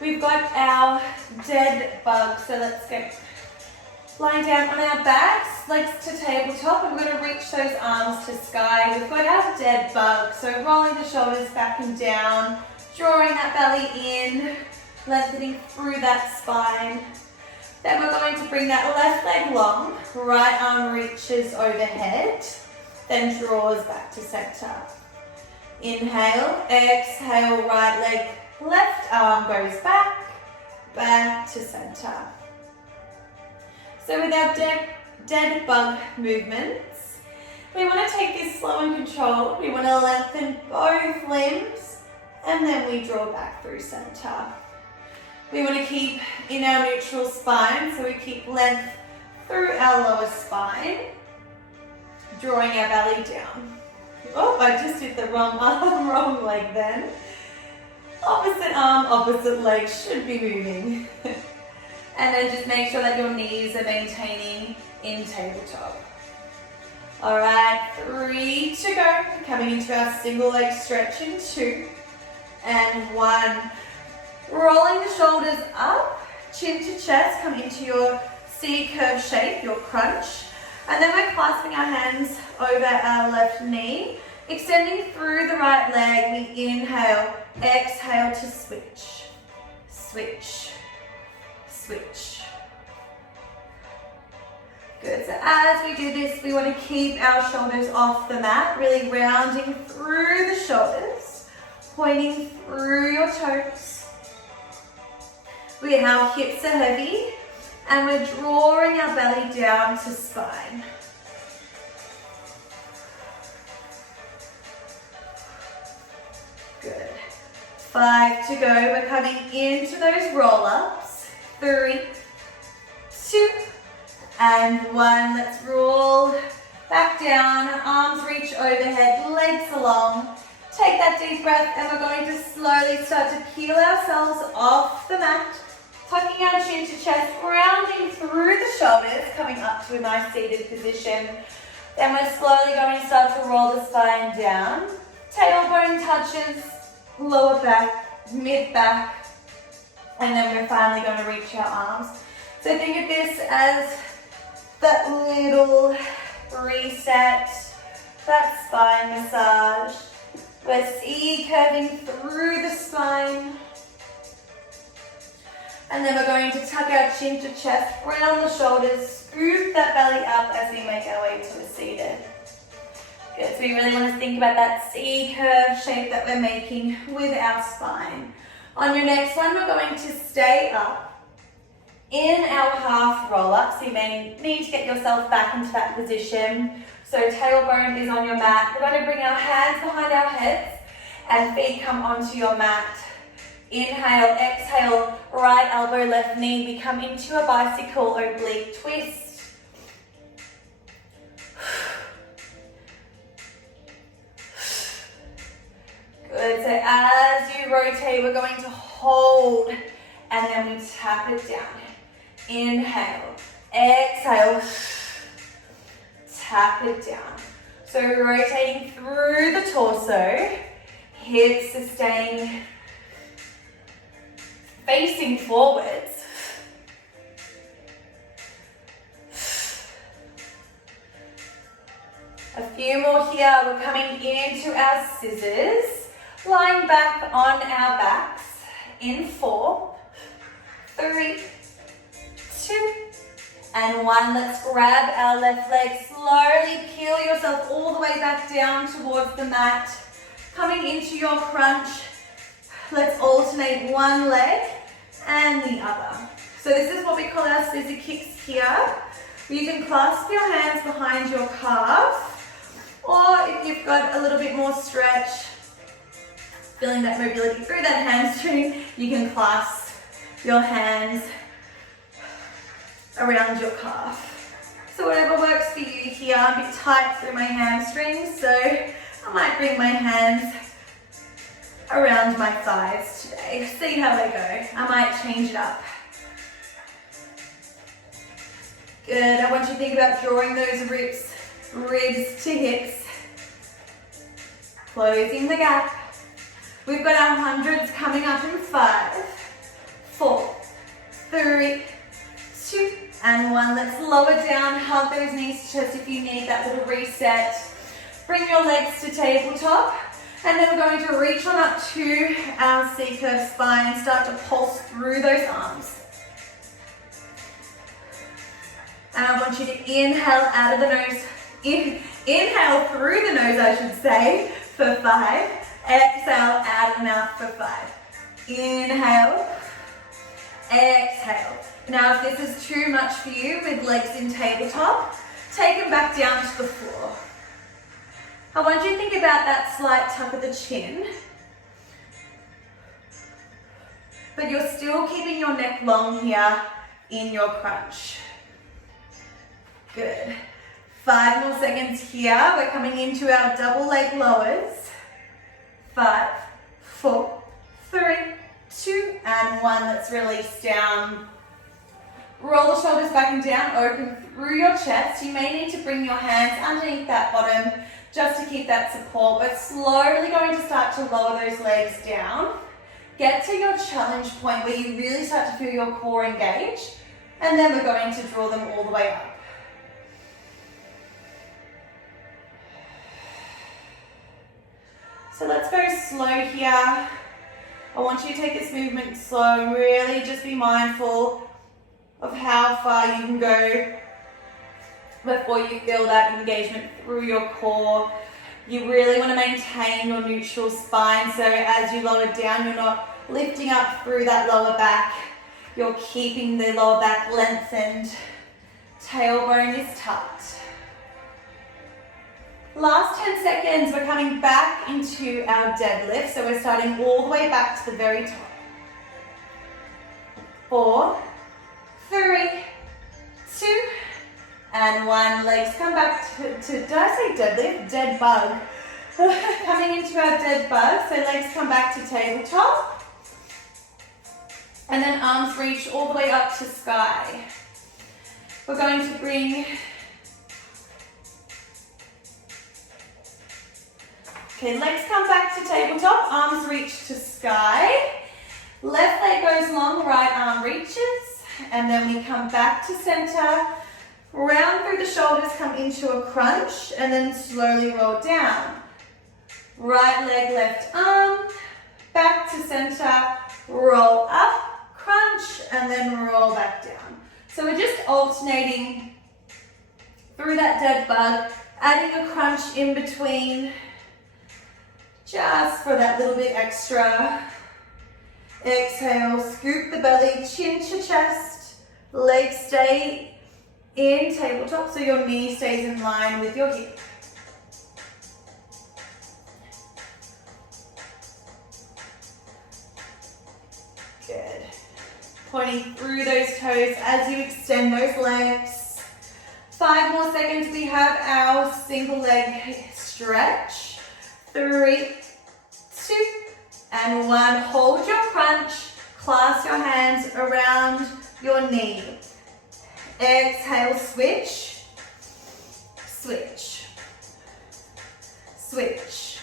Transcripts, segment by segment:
We've got our dead bug, so let's go. Lying down on our backs, legs to tabletop, and we're going to reach those arms to sky. We've got our dead bug, so rolling the shoulders back and down, drawing that belly in, lengthening through that spine. Then we're going to bring that left leg long, right arm reaches overhead, then draws back to center. Inhale, exhale, right leg, left arm goes back, back to center. So with our dead bug movements, we want to take this slow and controlled. We want to lengthen both limbs, and then we draw back through center. We want to keep in our neutral spine, so we keep length through our lower spine, drawing our belly down. Oh, I just did the wrong arm, wrong leg then. Opposite arm, opposite leg should be moving. And then just make sure that your knees are maintaining in tabletop. All right, 3 to go. Coming into our single leg stretch in 2 and 1. Rolling the shoulders up, chin to chest, come into your C curve shape, your crunch. And then we're clasping our hands over our left knee, extending through the right leg. We inhale, exhale to switch, switch, switch. Good, so as we do this, we want to keep our shoulders off the mat, really rounding through the shoulders, pointing through your toes. Our hips are heavy, and we're drawing our belly down to spine. Good. 5 to go. We're coming into those roll-ups. 3, 2, and 1. Let's roll back down. Arms reach overhead, legs along. Take that deep breath, and we're going to slowly start to peel ourselves off the mat. Tucking our chin to chest, rounding through the shoulders, coming up to a nice seated position. Then we're slowly going to start to roll the spine down. Tailbone touches, lower back, mid back, and then we're finally going to reach our arms. So think of this as that little reset, that spine massage. We're C-curving through the spine. And then we're going to tuck our chin to chest, round the shoulders, scoop that belly up as we make our way to a seated. Good, so we really want to think about that C-curve shape that we're making with our spine. On your next one, we're going to stay up in our half roll-up. So you may need to get yourself back into that position. So tailbone is on your mat. We're going to bring our hands behind our heads and feet come onto your mat. Inhale, exhale, right elbow, left knee. We come into a bicycle oblique twist. Good, so as you rotate, we're going to hold and then we tap it down. Inhale, exhale, tap it down. So rotating through the torso, hips are staying facing forwards. A few more here. We're coming into our scissors, lying back on our backs in 4, 3, 2, and 1. Let's grab our left leg, slowly peel yourself all the way back down towards the mat. Coming into your crunch, let's alternate one leg and the other. So this is what we call our scissor kicks here. You can clasp your hands behind your calf, or if you've got a little bit more stretch, feeling that mobility through that hamstring, you can clasp your hands around your calf. So whatever works for you here. I'm a bit tight through my hamstrings, so I might bring my hands around my thighs today. See how they go. I might change it up. Good. I want you to think about drawing those ribs to hips. Closing the gap. We've got our hundreds coming up in 5, lower down, hug those knees to chest if you need that little reset. Bring your legs to tabletop. And then we're going to reach on up to our C-curve spine and start to pulse through those arms. And I want you to inhale out of the nose. Inhale through the nose, I should say, for 5. Exhale out of the mouth for 5. Inhale. Exhale. Now if this is too much for you with legs in tabletop, take them back down to the floor. I want you to think about that slight tuck of the chin. But you're still keeping your neck long here in your crunch. Good. 5 more seconds here. We're coming into our double leg lowers. 5, 4, 3, 2, and 1. Let's release down. Roll the shoulders back and down, open through your chest. You may need to bring your hands underneath that bottom just to keep that support. We're slowly going to start to lower those legs down. Get to your challenge point where you really start to feel your core engage, and then we're going to draw them all the way up. So let's go slow here. I want you to take this movement slow. Really just be mindful of how far you can go before you feel that engagement through your core. You really want to maintain your neutral spine, so as you lower down, you're not lifting up through that lower back. You're keeping the lower back lengthened. Tailbone is tucked. Last 10 seconds, we're coming back into our deadlift, so we're starting all the way back to the very top. 4, 3, 2, and 1. Legs come back to did I say deadlift? Dead bug. Coming into our dead bug, so legs come back to tabletop. And then arms reach all the way up to sky. We're going to bring, legs come back to tabletop, arms reach to sky. Left leg goes long, right arm reaches. And then we come back to center, round through the shoulders, come into a crunch, and then slowly roll down. Right leg, left arm, back to center, roll up, crunch, and then roll back down. So we're just alternating through that dead bug, adding a crunch in between, just for that little bit extra. Exhale, scoop the belly, chin to chest, legs stay in tabletop so your knee stays in line with your hip. Good. Pointing through those toes as you extend those legs. 5 more seconds, we have our single leg stretch. 3, 2, and 1. Hold your crunch, clasp your hands around your knee. Exhale, switch, switch, switch.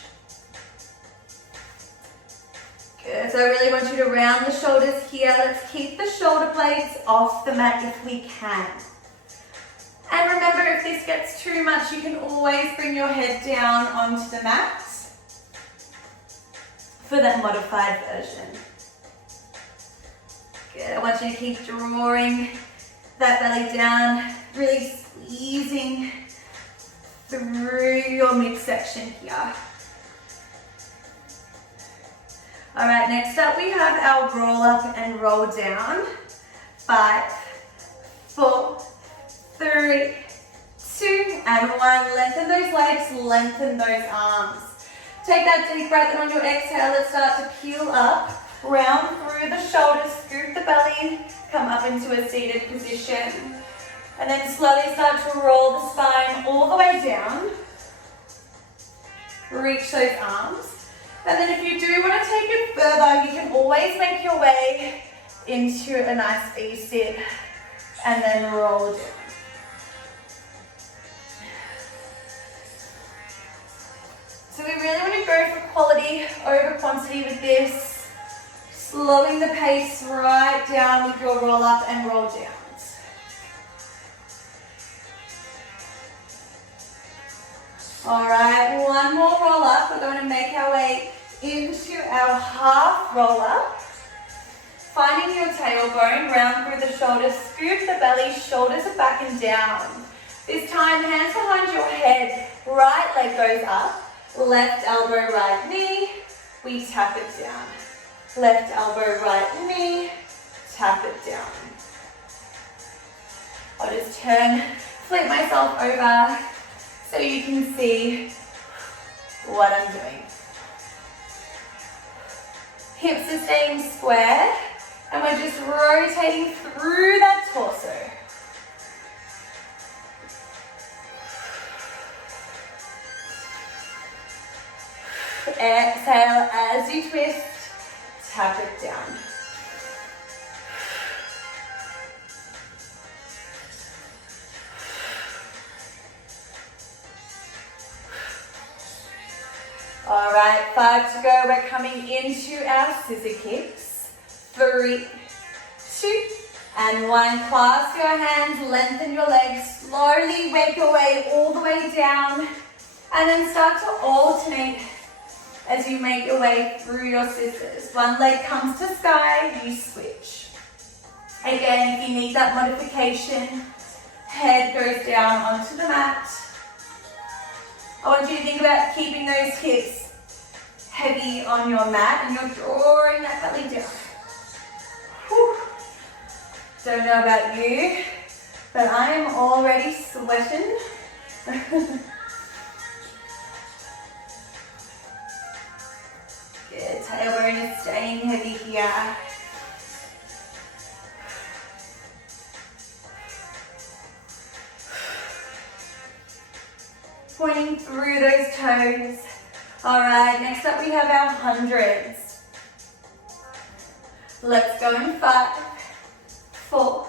Good, so I really want you to round the shoulders here. Let's keep the shoulder blades off the mat if we can. And remember, if this gets too much, you can always bring your head down onto the mat for that modified version. Good, I want you to keep drawing that belly down, really squeezing through your midsection here. All right, next up we have our roll up and roll down. 5, 4, 3, 2, and 1. Lengthen those legs, lengthen those arms. Take that deep breath, and on your exhale, let's start to peel up, round through the shoulders, scoop the belly, come up into a seated position, and then slowly start to roll the spine all the way down. Reach those arms. And then if you do want to take it further, you can always make your way into a nice V-sit and then roll down. So we really want to go for quality over quantity with this, slowing the pace right down with your roll up and roll downs. All right, one more roll up. We're going to make our way into our half roll up. Finding your tailbone, round through the shoulders, scoop the belly, shoulders are back and down. This time, hands behind your head, right leg goes up, left elbow, right knee, we tap it down. Left elbow, right knee, tap it down. I'll just flip myself over so you can see what I'm doing. Hips are staying square, and we're just rotating through that torso. Exhale as you twist, tap it down. All right, 5 to go. We're coming into our scissor kicks. 3, 2, and 1. Clasp your hands, lengthen your legs, slowly make your way all the way down, and then start to alternate as you make your way through your scissors. One leg comes to sky, you switch. Again, if you need that modification, head goes down onto the mat. I want you to think about keeping those hips heavy on your mat and you're drawing that belly down. Whew. Don't know about you, but I am already sweating. Good, tailbone is staying heavy here. Pointing through those toes. All right, next up we have our hundreds. Let's go in 5, 4,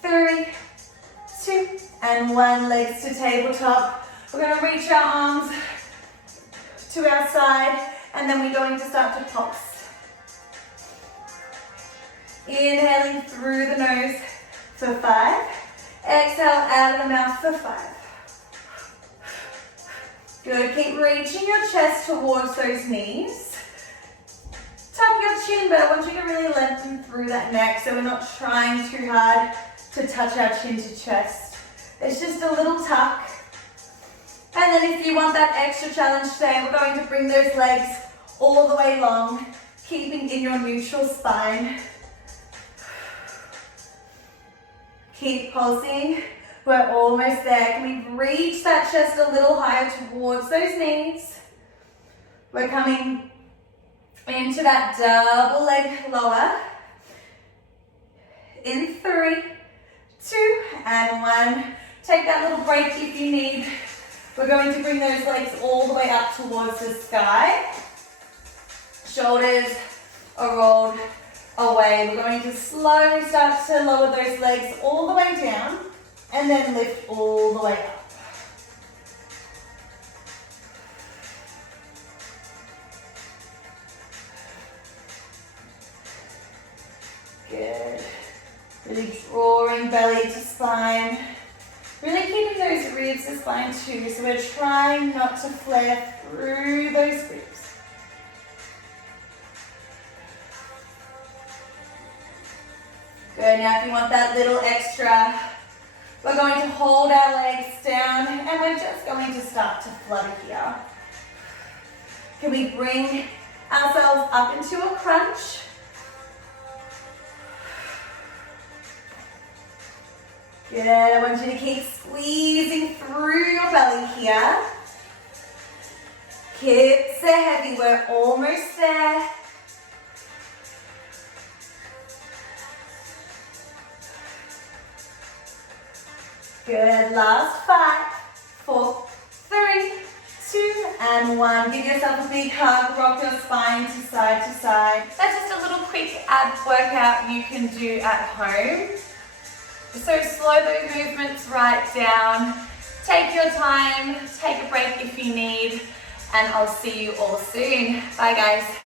3, 2, and 1. Legs to tabletop. We're going to reach our arms to our side, and then we're going to start to pulse. Inhaling through the nose for 5. Exhale out of the mouth for 5. Good, keep reaching your chest towards those knees. Tuck your chin, but I want you to really lengthen through that neck so we're not trying too hard to touch our chin to chest. It's just a little tuck. And then if you want that extra challenge today, we're going to bring those legs all the way long, keeping in your neutral spine. Keep pulsing. We're almost there. Can we reach that chest a little higher towards those knees? We're coming into that double leg lower. In 3, 2, and 1. Take that little break if you need. We're going to bring those legs all the way up towards the sky. Shoulders are rolled away. We're going to slowly start to lower those legs all the way down. And then lift all the way up. Good. Really drawing belly to spine. Really keeping those ribs to spine too. So we're trying not to flare through those ribs. Good. Now if you want that little extra, we're going to hold our legs down and we're just going to start to flutter here. Can we bring ourselves up into a crunch? Good, I want you to keep squeezing through your belly here. Hips are heavy, we're almost there. Good, last 5, 4, 3, 2, and 1. Give yourself a big hug, rock your spine to side to side. That's just a little quick ab workout you can do at home. So slow those movements right down. Take your time, take a break if you need, and I'll see you all soon. Bye guys.